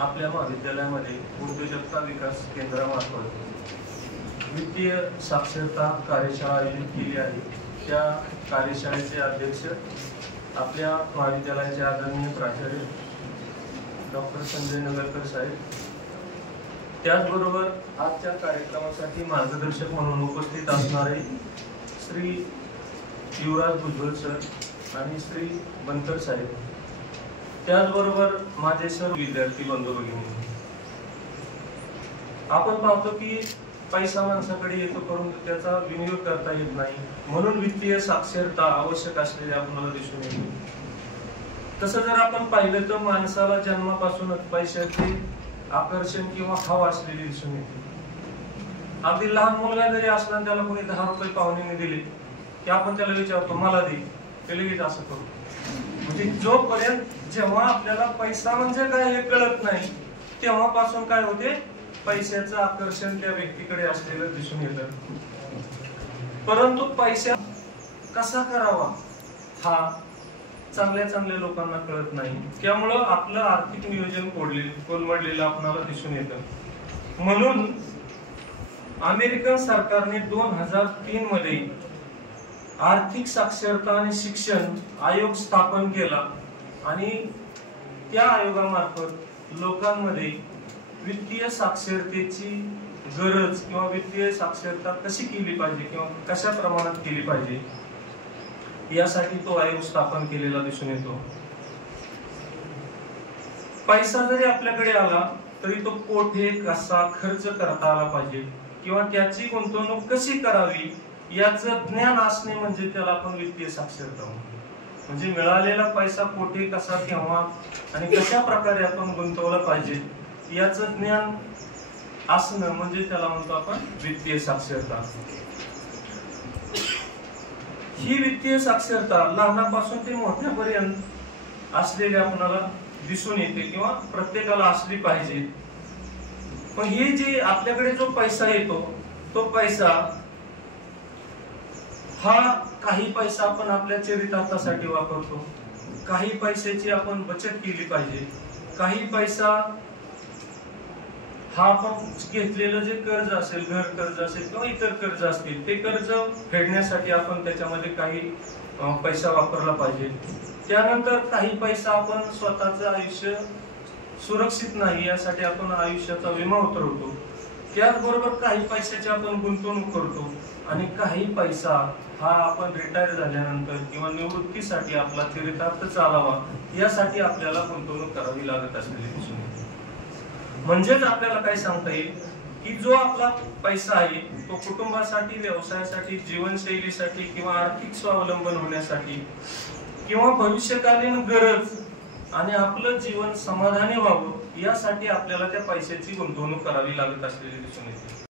आपल्या महाविद्यालयामध्ये उद्योजकता विकास केंद्रामार्फत वित्तीय साक्षरता कार्यशाळा आयोजित केली आहे। त्या कार्यशाळेचे अध्यक्ष आपल्या महाविद्यालयाचे आदरणीय प्राचार्य डॉक्टर संजय नगरकर साहेब, त्याचबरोबर आजच्या कार्यक्रमासाठी मार्गदर्शक म्हणून उपस्थित असणारे श्री युवराज भुजबळ सर आणि श्री बनकर साहेब, त्याचबरोबर माझे सर्व विद्यार्थी बंधू भगिनी। आपण पाहतो की पैसा माणसाकडे येतो परंतु त्याचा विनियोग करता येत नाही, म्हणून वित्तीय साक्षरता आवश्यक असलेली आपल्याला दिसून येते। तसं जर आपण पाहिलं तर माणसाला जन्मापासूनच पैशाचे आकर्षण किंवा हवा असलेली दिसून येते। अगदी लहान मुलगा जरी असला त्याला कोणी 10 रुपये पाहुण्याने दिले की आपण त्याला विचारतो मला दे, ते लगेच असं करतो। म्हणजे जोपर्यंत जेव्हा आपल्याला पैसा म्हणजे काय हे कळत नाही तेव्हापासून काय होते, पैशाचं आकर्षण त्या व्यक्तीकडे असलेलं दिसून येतं। परंतु पैसा कसा करावा हा चांगल्या लोकांना कळत नाही, त्यामुळं आपलं आर्थिक नियोजन कोलमडलेलं आपल्याला दिसून येतं। म्हणून अमेरिकन सरकारने 2003 मध्ये आर्थिक साक्षरता आणि शिक्षण आयोग स्थापन केला आणि त्या आयोगामार्फत लोकांमध्ये वित्तीय साक्षरतेची गरज किंवा वित्तीय साक्षरता कशी केली पाहिजे किंवा कशा प्रमाणात केली पाहिजे यासाठी तो आयोग स्थापन केलेला दिसून येतो। पैसा जरी आपल्याकडे आला तरी तो कोठे कसा खर्च करता आला पाहिजे किंवा त्याची गुंतवणूक कशी करावी याचं ज्ञान असणे म्हणजे त्याला आपण वित्तीय साक्षरता म्हणतो। म्हणजे मिळालेला पैसा कोठे कसा केव्हा आणि कशा प्रकारे आपण गुंतवला पाहिजे याचं ज्ञान असणं म्हणजे त्याला म्हणतो आपण वित्तीय साक्षरता। ही वित्तीय साक्षरता लहानापासून ते मोठ्यापर्यंत असलेली आपल्याला दिसून येते किंवा प्रत्येकाला असली पाहिजे। पण हे जे आपल्याकडे जो पैसा येतो तो पैसा हा काही पैसा आपण आपल्या चरितार्थासाठी वापरतो, काही पैशाची आपण बचत केली पाहिजे, काही पैसा हा आपण घेतलेलं जे कर्ज असेल, घर कर्ज असेल किंवा इतर कर्ज असतील ते कर्ज फेडण्यासाठी आपण त्याच्यामध्ये काही पैसा वापरला पाहिजे। त्यानंतर काही पैसा आपण स्वतःचं आयुष्य सुरक्षित नाही यासाठी आपण आयुष्याचा विमा उतरवतो। त्याचबरोबर काही पैशाची आपण गुंतवणूक करतो आणि काही पैसा हा आपण रिटायर झाल्यानंतर किंवा निवृत्तीसाठी आपला चरितार्थ चालावा यासाठी आपल्याला गुंतवणूक करावी लागत असलेली दिसून येते। म्हणजेच आपल्याला काय सांगता येईल की जो आपला पैसा आहे तो कुटुंबासाठी, व्यवसायासाठी, जीवनशैलीसाठी किंवा आर्थिक स्वावलंबन होण्यासाठी किंवा भविष्यकालीन गरज आणि आपलं जीवन समाधानी व्हावं यासाठी आपल्याला त्या पैशाची गुंतवणूक करावी लागत असलेली दिसून येते।